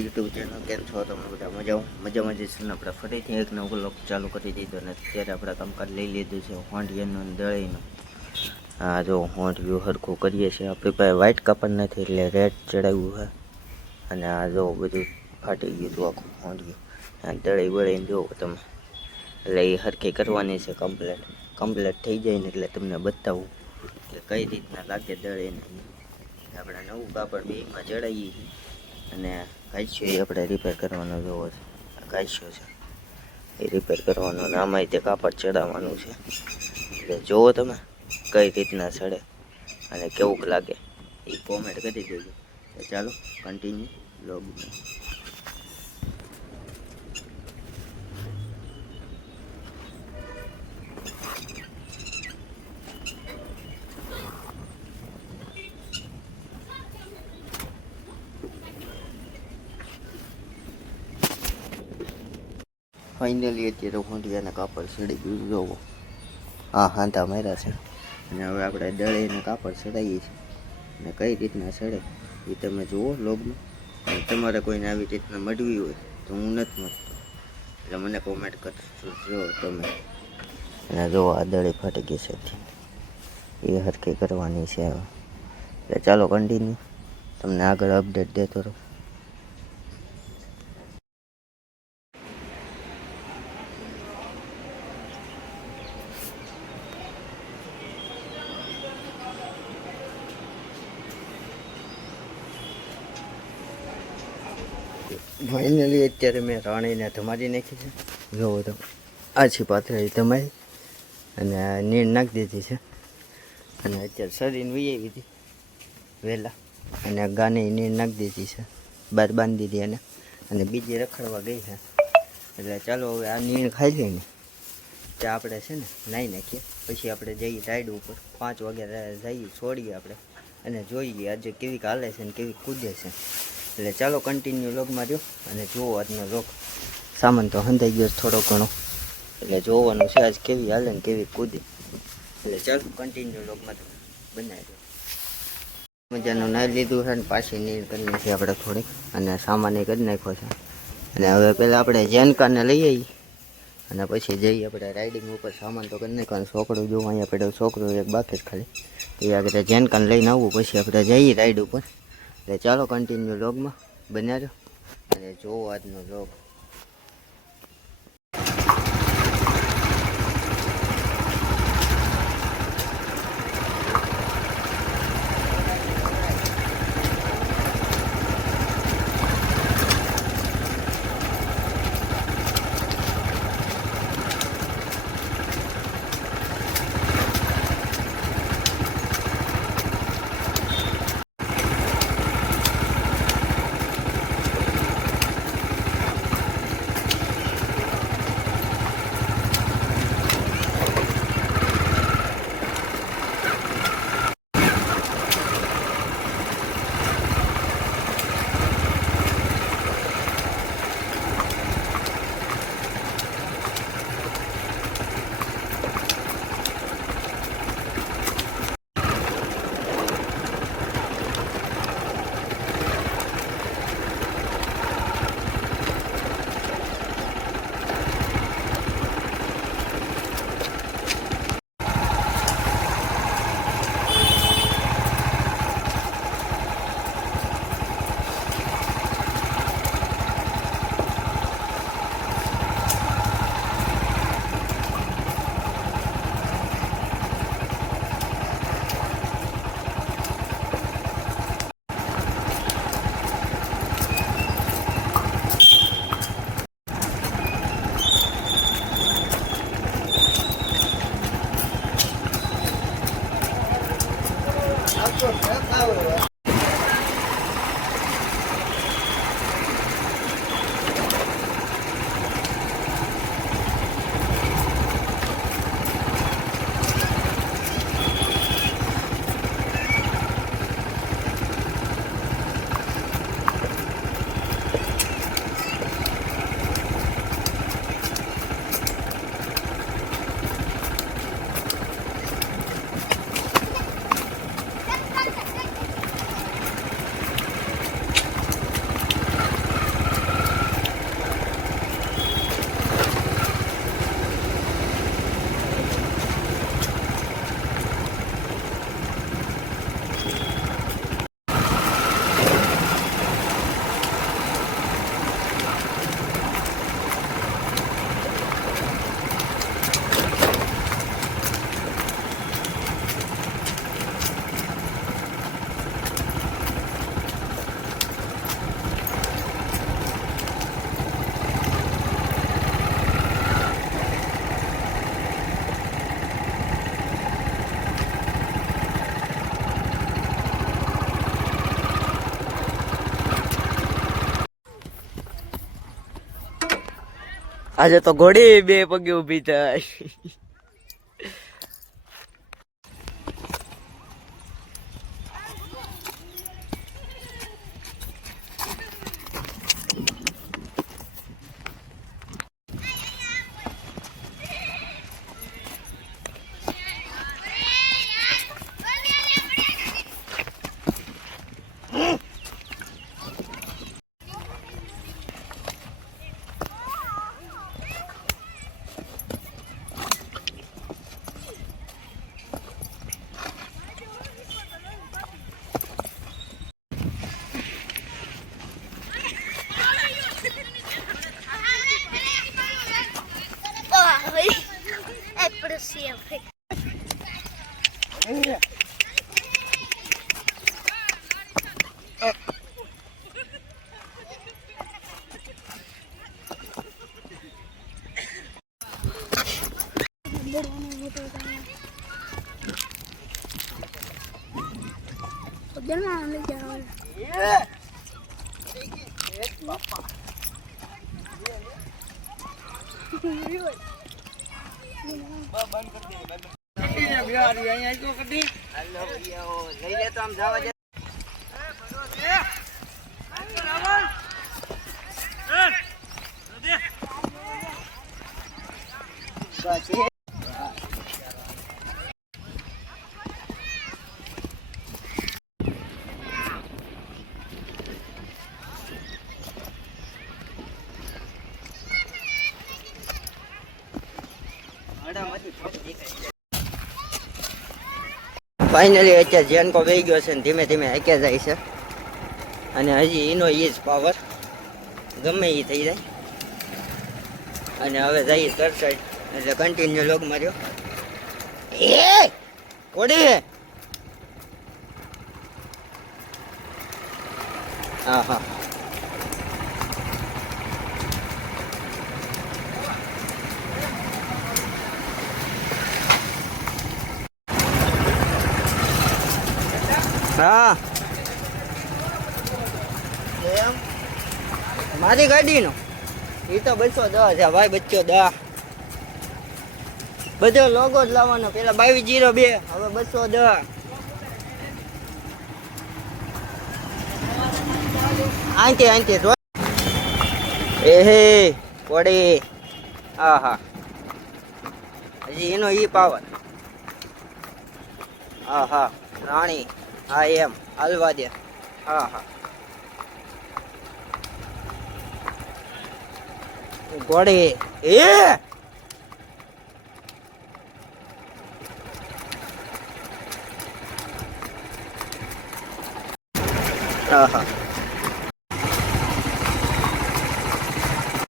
મારી YouTube channel. કેમ છો તમે બધા? મજામાં જ છે ને? આપણે ફરીથી એક નવો વ્લોગ ચાલુ કરી દીધો અને અત્યારે આપણે કામકાજ લઈ લીધું છે હોંડિયાનું અને દળીનું. હા જો હોંડિયું હરખું કરીએ છીએ. આપણી પાસે વ્હાઈટ કાપડ નથી એટલે રેડ ચડાવ્યું છે. અને આ જો બધું ફાટી ગયું હતું આખું હોંડિયું. આ દળી વળીને જુઓ તમે. એટલે એ હરખી કરવાની છે કમ્પ્લેટ થઈ જાય ને એટલે તમને બતાવું કે કઈ રીતના લાગે દળીને. આપણે નવું કાપડ બેમાં ચડાવીએ છીએ અને કાશ્યો એ આપણે રિપેર કરવાનો જોવો છે. કાશ્યો છે એ રિપેર કરવાનો, આમાં તે કાપડ ચડાવવાનું છે. એટલે જુઓ તમે કઈ રીતના ચડે અને કેવું લાગે એ કોમેન્ટ કરી દેજો. ચાલો કન્ટિન્યુ બ્લોગમાં. ફાઇનલી અત્યારે હોંડિયાના કાપડ ચડી ગયું જોવો. હા હાંધા માર્યા છે અને હવે આપણે દળીને કાપડ ચડાવીએ છીએ. અને કઈ રીતના ચડે એ તમે જુઓ લોગમાં. અને તમારે કોઈને આવી રીતના મળવી હોય તો હું નથી મળતો એટલે મને કોમેન્ટ કરજો જો તમે. અને જો આ દળી ફાટી ગઈ છે એ હરખી કરવાની છે હવે. એટલે ચાલો કન્ટિન્યુ તમને આગળ અપડેટ દેતો રહો. ફાઇનલી અત્યારે મેં રાણીને ધમારી નાખી છે. જોવો તો આછી પાથરી ધમાઈ અને નીણ નાખી દીધી છે. અને અત્યારે શરીરને વી આવી હતી વહેલા અને ગાને નીણ નાખી દીધી છે. બહાર બાંધી દીધી અને બીજી રખડવા ગઈ છે. એટલે ચાલો હવે આ નીણ ખાઈ લઈને ત્યાં આપણે છે ને નાહી નાખીએ. પછી આપણે જઈએ રાઈડ ઉપર 5 વાગ્યા જઈએ છોડીએ આપણે અને જોઈએ આજે કેવી હાલે છે ને કેવી કૂદે છે. એટલે ચાલો કન્ટિન્યુ લોગમાં રહ્યો અને જુઓ આજનો લોગ. સામાન તો હંધાઈ ગયો થોડો ઘણો એટલે જોવાનું છે આજ કેવી હાલે ને કેવી કૂદી. એટલે ચાલો કન્ટિન્યુ લોગમાં તો બનાવી દો. મજાનું નાહી લીધું છે ને પાછી નીર કરી નાખી આપણે થોડીક અને સામાન એ કરી નાખ્યો છે. અને હવે પહેલાં આપણે જેનકાને લઈ આવીએ અને પછી જઈએ આપણે રાઇડિંગ ઉપર. સામાન તો કરી નાખ્યો. છોકરું જોવું અહીંયા પડ્યો, છોકરું એક બાકી જ ખાલી. તો એ આગળ જેનકાન લઈને આવવું પછી આપણે જઈએ રાઈડ ઉપર. એટલે ચાલો કન્ટિન્યુ લોગમાં બન્યા રહ્યો અને જોવો આજનો લોગ. આજે તો ઘોડી બે પગે ઊભી થાય. ફાઇનલી અત્યારે જેનકો વહી ગયો છે ને ધીમે ધીમે હકે જાય છે અને હજી એનો એ જ પાવર ગમે એ થઈ જાય. અને હવે જઈએ ઘર સાઈડ એટલે કન્ટિન્યુ લોગ માર્યો. એ કોડી હે? હા હા હા એમ મારી ગાડીનો એ તો 210 છે ભાઈ. 210 બધો લોગો જ લાવવાનો. પેલા 2202 હવે 210. આંટી જો એહે કોડી. હા હા હજી એનો ઈ પાવર. હા હા રાણી. હા એમ હાલવા દે. હા હા ઘોડી. એ હા હા